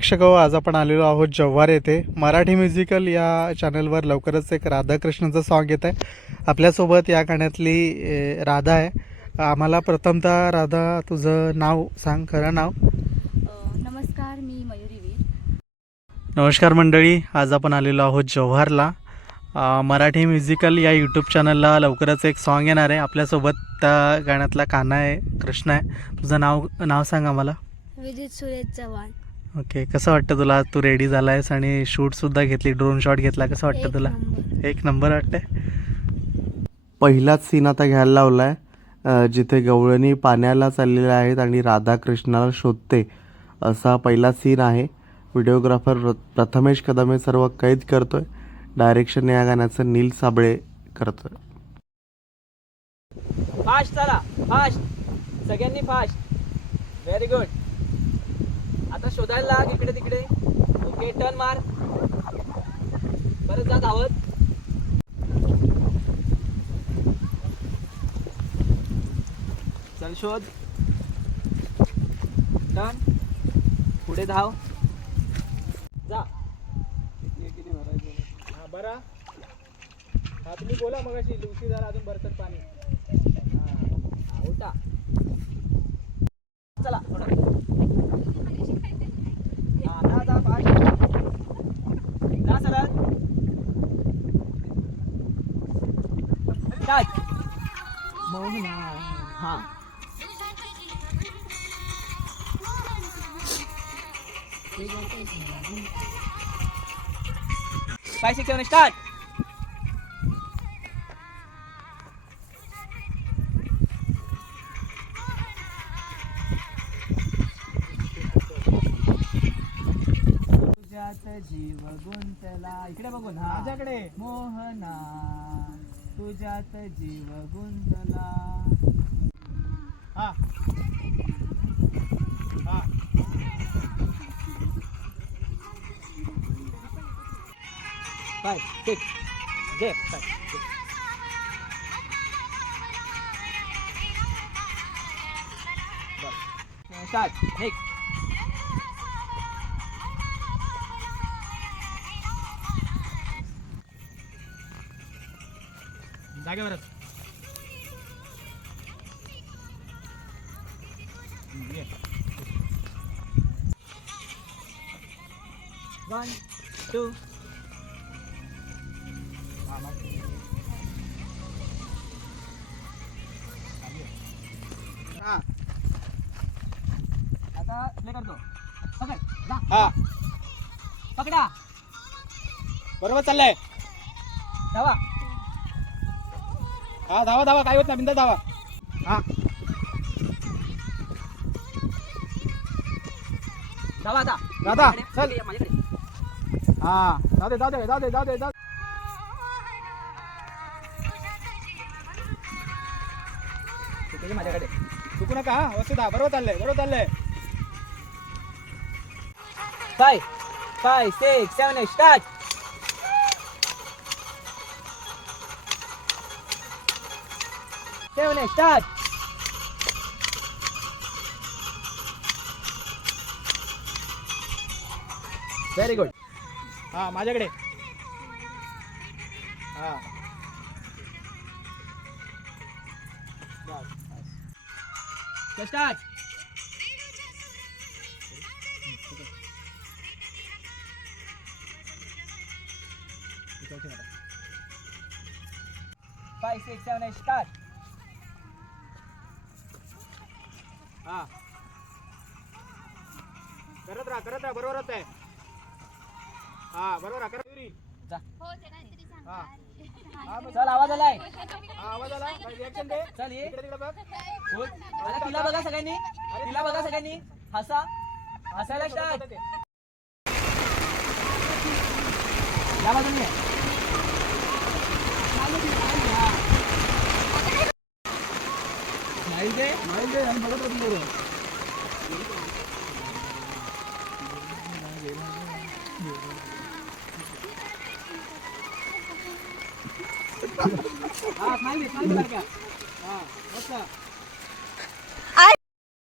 प्रेक्षक हो, आज आपण आलेलो आहोत जव्हार येथे मराठी म्युझिकल या चॅनलवर लवकरच एक राधाकृष्णाचं सॉन्ग येत आहे. आपल्यासोबत या गाण्यातली राधा आहे. आम्हाला प्रथमतः राधा तुझं नाव सांग, खरं नाव. नमस्कार, मी मयुरी वीर. नमस्कार मंडळी, आज आपण आलेलो आहोत जव्हारला. मराठी म्युझिकल या यूट्यूब चॅनलला लवकरच एक सॉन्ग येणार आहे. आपल्यासोबत त्या गाण्यातला कान्हा आहे, कृष्ण आहे. तुझं नाव सांग आम्हाला. विजित सुरेश चव्हाण. ओके, कसं वाटतं तुला? तू रेडी झाला आहेस आणि शूटसुद्धा घेतली, ड्रोन शॉट घेतला. कसं वाटतं तुला? एक नंबर वाटतंय. पहिलाच सीन आता घ्यायला लावला आहे, जिथे गवळणी पाण्याला चाललेल्या आहेत आणि राधा कृष्णाला शोधते, असा पहिला सीन आहे. व्हिडिओग्राफर प्रथमेश कदम हे सर्व कैद करतोय. डायरेक्शन या गाण्याचं नील साबळे करतोय. फास्ट चला, फास्ट, सगळ्यांनी फास्ट. Very good. आता शोधायला लाग इकडे तिकडे. ओके, टर्न मार, परत जा धावत. चल शोध, टर्न, पुढे धाव, जा. हा बरा. हा तुम्ही बोला मगाशी लुसी जरा अजून भरतात पाणी. हा उठा, चला थोडं. हा ना, जा फास्ट, जा सरळ. स्टार्ट. मोहना. हा 5, 6, 7 स्टार्ट. तुझ्यात जीव गुंतला, इकडे बघून. हा माझ्याकडे. मोहना तुझ्यात जीव गुंतला. हा हा 5, 6 घे. स्टार्ट. नेक्स्ट. जागेवरच. 1, 2. आता प्ले करतो. पकड, जा. हा पकडा. बरोबर चाललंय. धावा. हा धावा धावा, काय होत नाही, बिंदा धावा. हा धावा आता. दादा चल. हा जाऊ दे जाऊ दे जाऊ दे जाऊ दे जाऊ. माझ्याकडे चुकू नका. हा व्यवस्थित. हा बरोबर चाललंय, बरोबर चाललंय. 5, 6, 7 स्टार्ट. स्टार्ट. Very good. हा माझ्याकडे. हा स्टार्ट. Five, 6, 7 start. हा करत राहा बरोबर होत आहे. हा बरोबर करत जा. हा चल, आवाज आलाय. हा आवाज आला. रिएक्शन दे. चल ये इकडे तिकडे बघ. गुड. आता तिला बघा सगळ्यांनी, तिला बघा सगळ्यांनी. हसा, हसायला स्टार्ट. या बाजूने. स्माइल दे, स्माइल दे आणि बघत राहतो बरोबर. हा स्माइल दे, स्माइल दे. हा मस्त.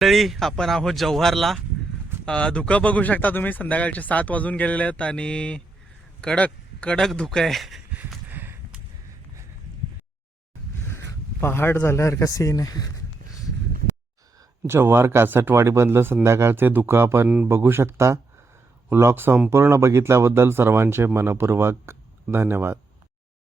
मंडळी, आपण आहोत जव्हारला. धुकं बघू शकता तुम्ही, संध्याकाळचे 7 वाजून गेलेले आहेत आणि कडक कडक धुकं आहे. पहाड झाल्यासारखं सीन आहे. जव्हार कासटवाडीमधलं संध्याकाळचे धुकं आपण बघू शकता. व्लॉग संपूर्ण बघितल्याबद्दल सर्वांचे मनपूर्वक धन्यवाद.